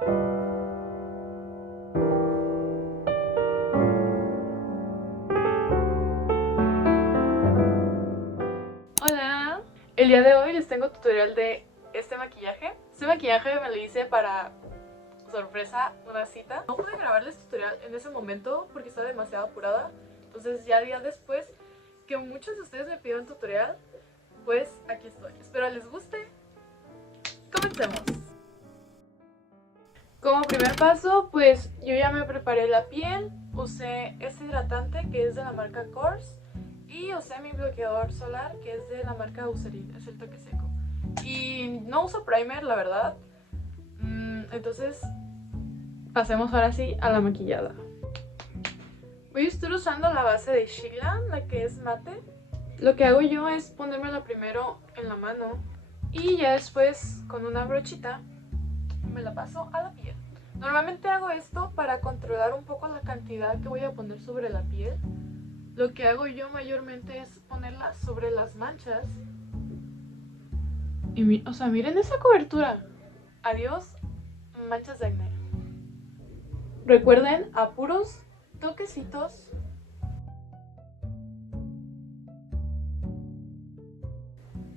Hola, el día de hoy les tengo tutorial de este maquillaje. Este maquillaje me lo hice para sorpresa, una cita. No pude grabarles tutorial en ese momento porque estaba demasiado apurada. Entonces ya días después que muchos de ustedes me pidieron tutorial, pues aquí estoy. Espero les guste. Comencemos. Como primer paso, pues yo ya me preparé la piel. Usé este hidratante que es de la marca Course. Y usé mi bloqueador solar que es de la marca Eucerin, es el toque seco. Y no uso primer, la verdad. Entonces, pasemos ahora sí a la maquillada. Voy a estar usando la base de Sheila, la que es mate. Lo que hago yo es ponérmela primero en la mano y ya después con una brochita me la paso a la piel. Normalmente hago esto para controlar un poco la cantidad que voy a poner sobre la piel. Lo que hago yo mayormente es ponerla sobre las manchas. Y o sea, miren esa cobertura. Adiós, manchas de acné. Recuerden, a puros toquecitos.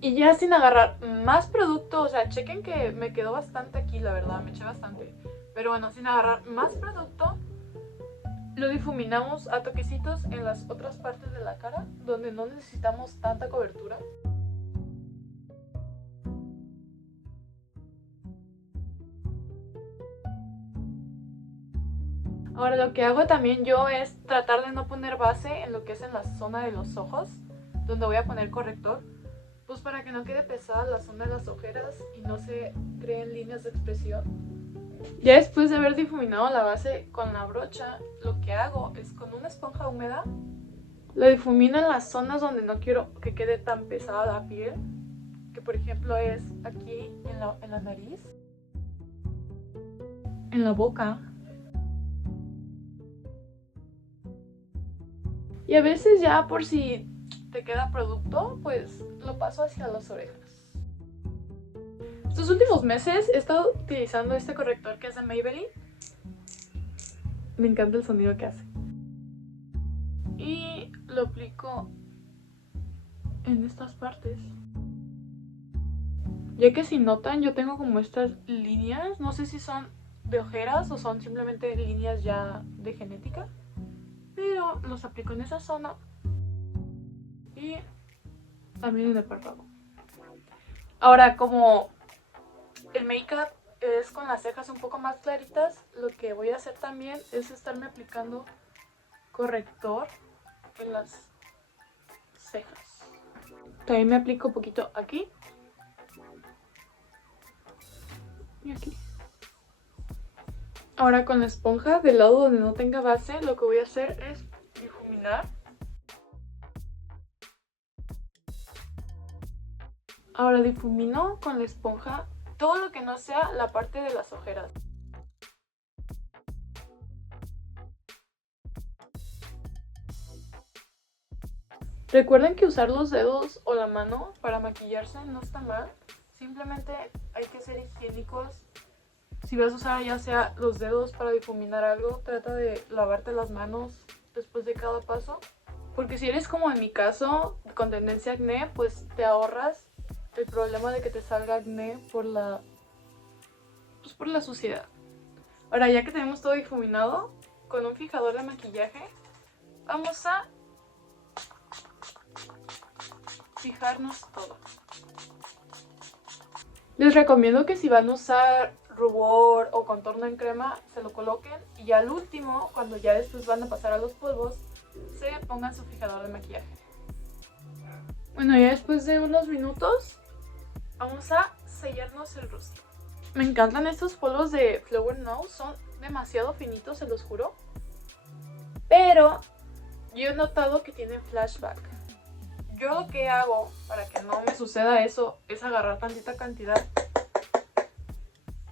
Y ya sin agarrar más producto, o sea, chequen que me quedó bastante aquí, la verdad, me eché bastante. Pero bueno, sin agarrar más producto, lo difuminamos a toquecitos en las otras partes de la cara, donde no necesitamos tanta cobertura. Ahora lo que hago también yo es tratar de no poner base en lo que es en la zona de los ojos, donde voy a poner corrector, pues para que no quede pesada la zona de las ojeras y no se creen líneas de expresión. Ya después de haber difuminado la base con la brocha, lo que hago es con una esponja húmeda, lo difumino en las zonas donde no quiero que quede tan pesada la piel, que por ejemplo es aquí en la nariz, en la boca. Y a veces ya por si te queda producto, pues lo paso hacia las orejas. Estos últimos meses he estado utilizando este corrector que es de Maybelline. Me encanta el sonido que hace. Y lo aplico en estas partes. Ya que si notan, yo tengo como estas líneas. No sé si son de ojeras o son simplemente líneas ya de genética. Pero los aplico en esa zona. Y también en el párpado. Ahora, como el make-up es con las cejas un poco más claritas, lo que voy a hacer también es estarme aplicando corrector en las cejas. También me aplico un poquito aquí y aquí. Ahora con la esponja del lado donde no tenga base, lo que voy a hacer es difuminar. Ahora difumino con la esponja todo lo que no sea la parte de las ojeras. Recuerden que usar los dedos o la mano para maquillarse no está mal. Simplemente hay que ser higiénicos. Si vas a usar ya sea los dedos para difuminar algo, trata de lavarte las manos después de cada paso. Porque si eres como en mi caso, con tendencia a acné, pues te ahorras el problema de que te salga acné por la suciedad. Ahora ya que tenemos todo difuminado, con un fijador de maquillaje, vamos a fijarnos todo. Les recomiendo que si van a usar rubor o contorno en crema, se lo coloquen y ya al último, cuando ya después van a pasar a los polvos, se pongan su fijador de maquillaje. Bueno, ya después de unos minutos, vamos a sellarnos el rostro. Me encantan estos polvos de Flower Now, son demasiado finitos, se los juro. Pero yo he notado que tienen flashback. Yo lo que hago para que no me suceda eso es agarrar tantita cantidad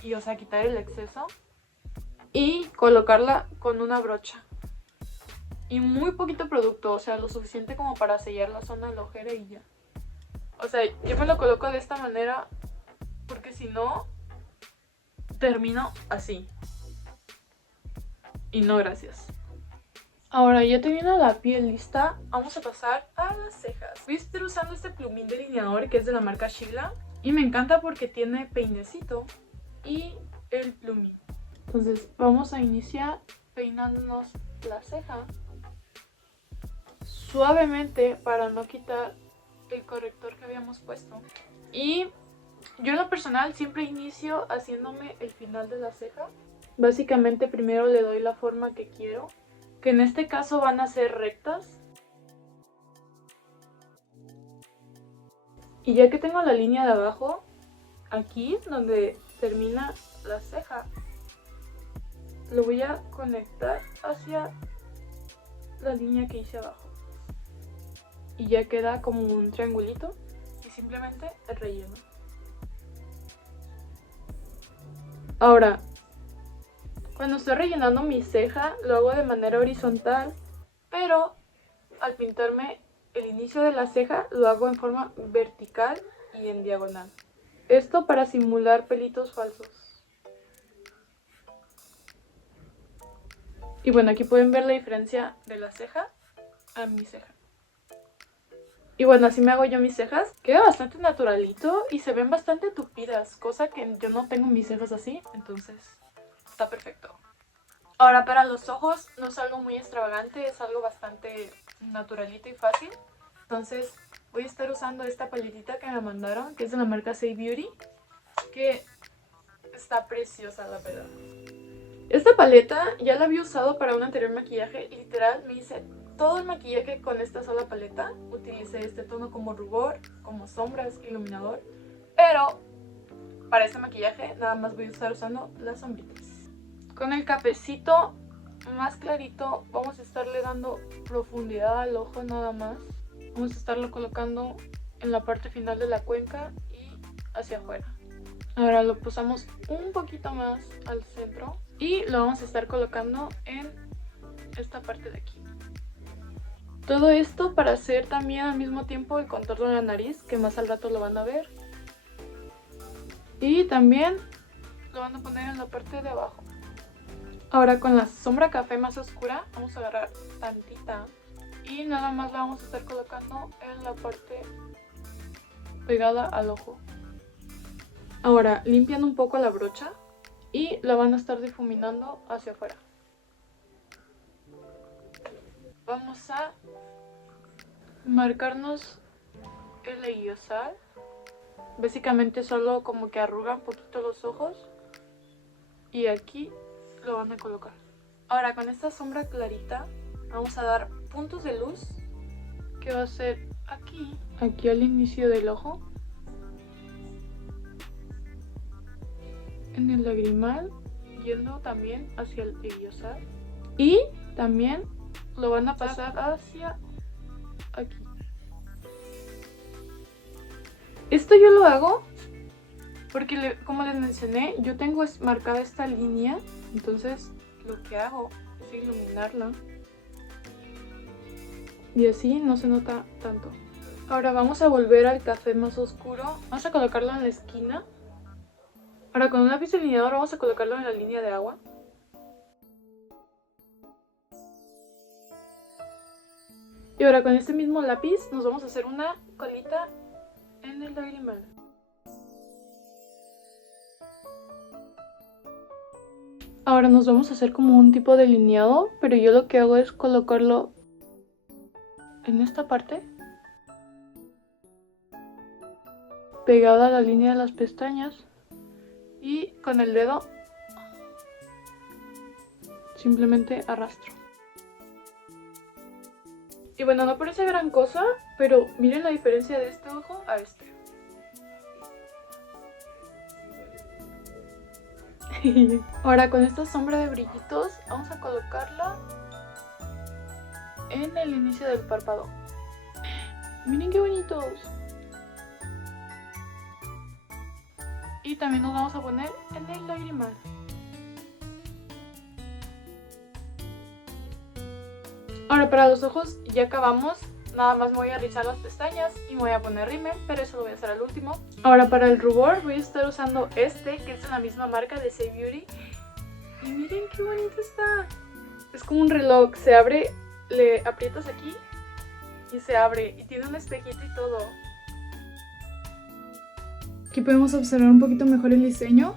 y, o sea, quitar el exceso y colocarla con una brocha. Y muy poquito producto, o sea, lo suficiente como para sellar la zona de la ojera y ya. O sea, yo me lo coloco de esta manera porque si no, termino así. Y no gracias. Ahora ya teniendo la piel lista, vamos a pasar a las cejas. Voy a estar usando este plumín delineador que es de la marca Sheila. Y me encanta porque tiene peinecito y el plumín. Entonces vamos a iniciar peinándonos la ceja suavemente para no quitar el corrector que habíamos puesto. Y yo en lo personal siempre inicio haciéndome el final de la ceja. Básicamente primero le doy la forma que quiero, que en este caso van a ser rectas. Y ya que tengo la línea de abajo, aquí donde termina la ceja, lo voy a conectar hacia la línea que hice abajo. Y ya queda como un triangulito y simplemente el relleno. Ahora, cuando estoy rellenando mi ceja, lo hago de manera horizontal, pero al pintarme el inicio de la ceja, lo hago en forma vertical y en diagonal. Esto para simular pelitos falsos. Y bueno, aquí pueden ver la diferencia de la ceja a mi ceja. Y bueno, así me hago yo mis cejas. Queda bastante naturalito y se ven bastante tupidas, cosa que yo no tengo mis cejas así, entonces está perfecto. Ahora para los ojos no es algo muy extravagante, es algo bastante naturalito y fácil. Entonces voy a estar usando esta paletita que me mandaron, que es de la marca Say Beauty, que está preciosa la verdad. Esta paleta ya la había usado para un anterior maquillaje, literal me hice todo el maquillaje con esta sola paleta. Utilicé este tono como rubor, como sombras, iluminador, pero para este maquillaje nada más voy a estar usando las sombritas. Con el cafecito más clarito vamos a estarle dando profundidad al ojo nada más. Vamos a estarlo colocando en la parte final de la cuenca y hacia afuera. Ahora lo posamos un poquito más al centro y lo vamos a estar colocando en esta parte de aquí. Todo esto para hacer también al mismo tiempo el contorno de la nariz, que más al rato lo van a ver. Y también lo van a poner en la parte de abajo. Ahora con la sombra café más oscura vamos a agarrar tantita y nada más la vamos a estar colocando en la parte pegada al ojo. Ahora limpian un poco la brocha y la van a estar difuminando hacia afuera. Vamos a marcarnos el aguillosal. Básicamente solo como que arruga un poquito los ojos y aquí lo van a colocar. Ahora con esta sombra clarita vamos a dar puntos de luz, que va a ser aquí al inicio del ojo, en el lagrimal, yendo también hacia el aguillosal, y también lo van a pasar hacia aquí. Esto yo lo hago porque como les mencioné, yo tengo marcada esta línea, entonces lo que hago es iluminarla y así no se nota tanto. Ahora vamos a volver al café más oscuro, vamos a colocarlo en la esquina. Ahora con un lápiz delineador vamos a colocarlo en la línea de agua. Y ahora con este mismo lápiz nos vamos a hacer una colita en el lagrimal. Ahora nos vamos a hacer como un tipo de delineado, pero yo lo que hago es colocarlo en esta parte, pegada a la línea de las pestañas, y con el dedo simplemente arrastro. Y bueno, no parece gran cosa, pero miren la diferencia de este ojo a este. Ahora con esta sombra de brillitos vamos a colocarla en el inicio del párpado. Miren qué bonitos. Y también nos vamos a poner en el lagrimal. Ahora para los ojos ya acabamos. Nada más me voy a rizar las pestañas y me voy a poner rímel, pero eso lo voy a hacer al último. Ahora para el rubor voy a estar usando este, que es de la misma marca de Say Beauty. Y miren qué bonito está. Es como un reloj, se abre, le aprietas aquí y se abre. Y tiene un espejito y todo. Aquí podemos observar un poquito mejor el diseño.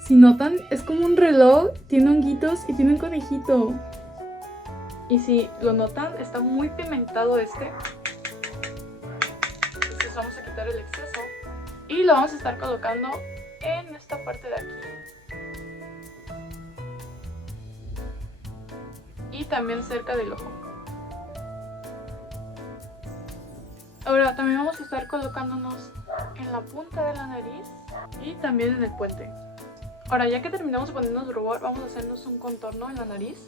Si notan, es como un reloj, tiene honguitos y tiene un conejito. Y si lo notan, está muy pimentado este. Entonces vamos a quitar el exceso. Y lo vamos a estar colocando en esta parte de aquí. Y también cerca del ojo. Ahora también vamos a estar colocándonos en la punta de la nariz y también en el puente. Ahora ya que terminamos de ponernos rubor, vamos a hacernos un contorno en la nariz.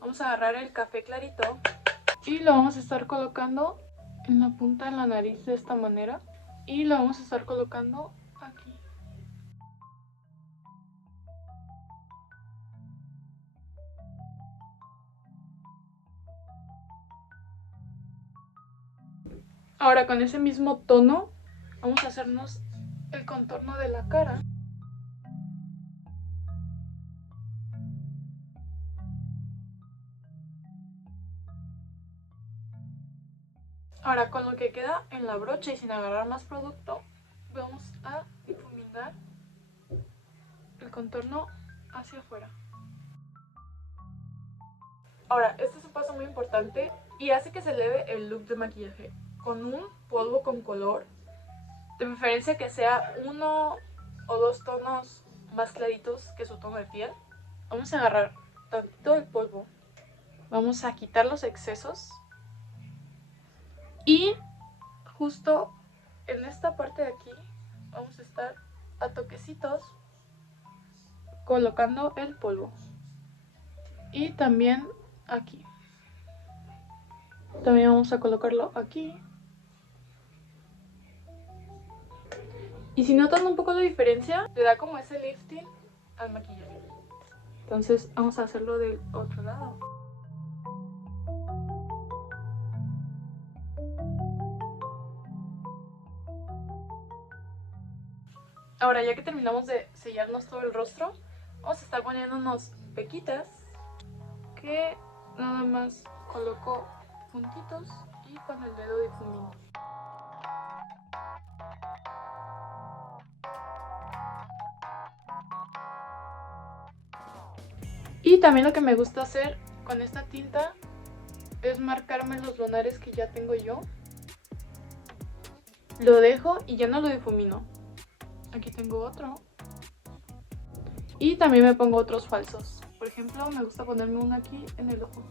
Vamos a agarrar el café clarito y lo vamos a estar colocando en la punta de la nariz de esta manera. Y lo vamos a estar colocando aquí. Ahora con ese mismo tono vamos a hacernos el contorno de la cara. Ahora con lo que queda en la brocha y sin agarrar más producto, vamos a difuminar el contorno hacia afuera. Ahora, este es un paso muy importante y hace que se eleve el look de maquillaje. Con un polvo con color, de preferencia que sea 1 o 2 tonos más claritos que su tono de piel. Vamos a agarrar tantito el polvo, vamos a quitar los excesos y justo en esta parte de aquí vamos a estar a toquecitos colocando el polvo. Y también aquí. También vamos a colocarlo aquí. Y si notan un poco la diferencia, le da como ese lifting al maquillaje. Entonces vamos a hacerlo del otro lado. Ahora ya que terminamos de sellarnos todo el rostro, vamos a estar poniéndonos pequitas que nada más coloco puntitos y con el dedo difumino. Y también lo que me gusta hacer con esta tinta es marcarme los lunares que ya tengo yo. Lo dejo y ya no lo difumino. Aquí tengo otro. Y también me pongo otros falsos. Por ejemplo, me gusta ponerme uno aquí en el ojo.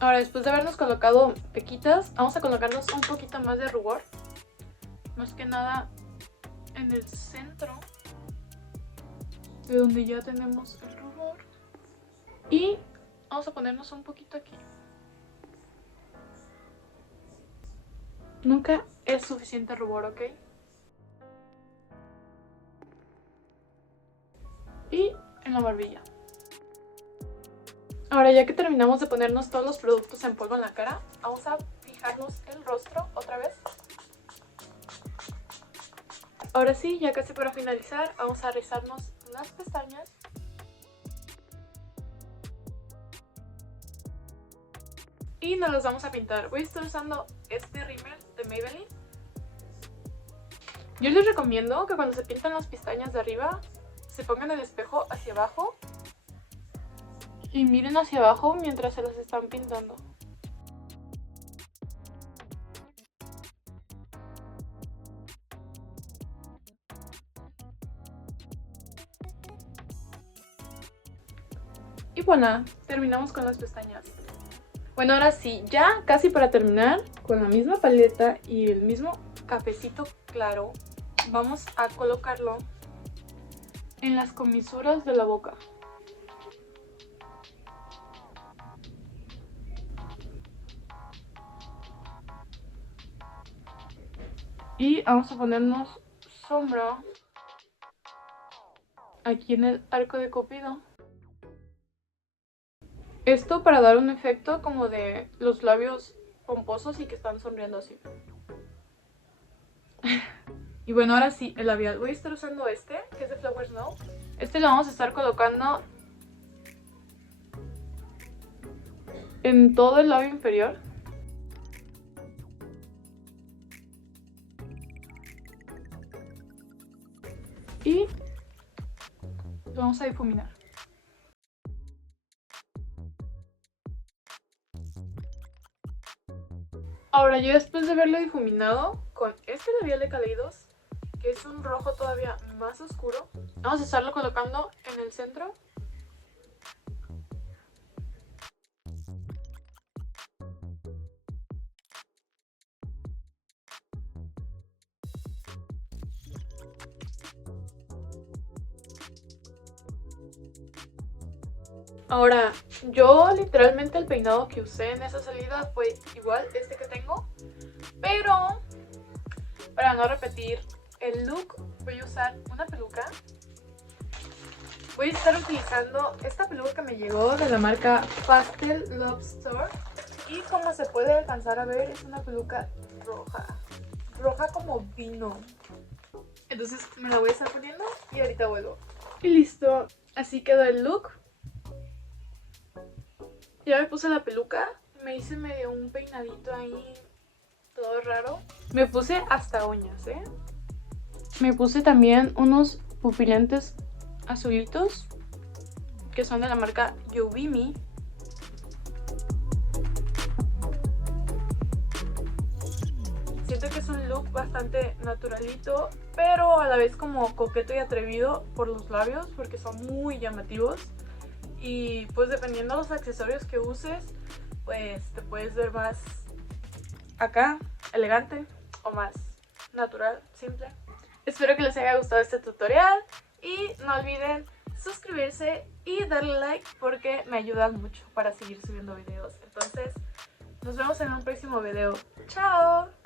Ahora, después de habernos colocado pequitas, vamos a colocarnos un poquito más de rubor. Más que nada en el centro de donde ya tenemos el rubor. Y vamos a ponernos un poquito aquí. Nunca es suficiente rubor, ¿ok? Y en la barbilla. Ahora ya que terminamos de ponernos todos los productos en polvo en la cara, vamos a fijarnos el rostro otra vez. Ahora sí, ya casi para finalizar, vamos a rizarnos las pestañas. Y nos las vamos a pintar. Voy a estar usando este rímel de Maybelline. Yo les recomiendo que cuando se pintan las pestañas de arriba, se pongan el espejo hacia abajo y miren hacia abajo mientras se las están pintando. Y bueno, terminamos con las pestañas. Bueno, ahora sí, ya casi para terminar, con la misma paleta y el mismo cafecito claro, vamos a colocarlo en las comisuras de la boca. Y vamos a ponernos sombra aquí en el arco de Cupido. Esto para dar un efecto como de los labios pomposos y que están sonriendo así. Y Y bueno, ahora sí, el labial. Voy a estar usando este, que es de Flower Snow. Este lo vamos a estar colocando en todo el labio inferior. Y lo vamos a difuminar. Ahora yo después de verlo difuminado con este labial de Kaleidos, que es un rojo todavía más oscuro, vamos a estarlo colocando en el centro. Ahora, yo literalmente el peinado que usé en esa salida fue igual este que tengo, pero para no repetir el look voy a usar una peluca. Voy a estar utilizando esta peluca que me llegó de la marca Pastel Love Store y como se puede alcanzar a ver es una peluca roja como vino. Entonces me la voy a estar poniendo y ahorita vuelvo. Y listo, así quedó el look. Ya me puse la peluca, me hice medio un peinadito ahí, todo raro. Me puse hasta uñas, ¿eh? Me puse también unos pupilentes azulitos, que son de la marca Yovimi. Siento que es un look bastante naturalito, pero a la vez como coqueto y atrevido por los labios, porque son muy llamativos. Y pues dependiendo de los accesorios que uses, pues te puedes ver más acá, elegante o más natural, simple. Espero que les haya gustado este tutorial y no olviden suscribirse y darle like porque me ayudan mucho para seguir subiendo videos. Entonces, nos vemos en un próximo video. ¡Chao!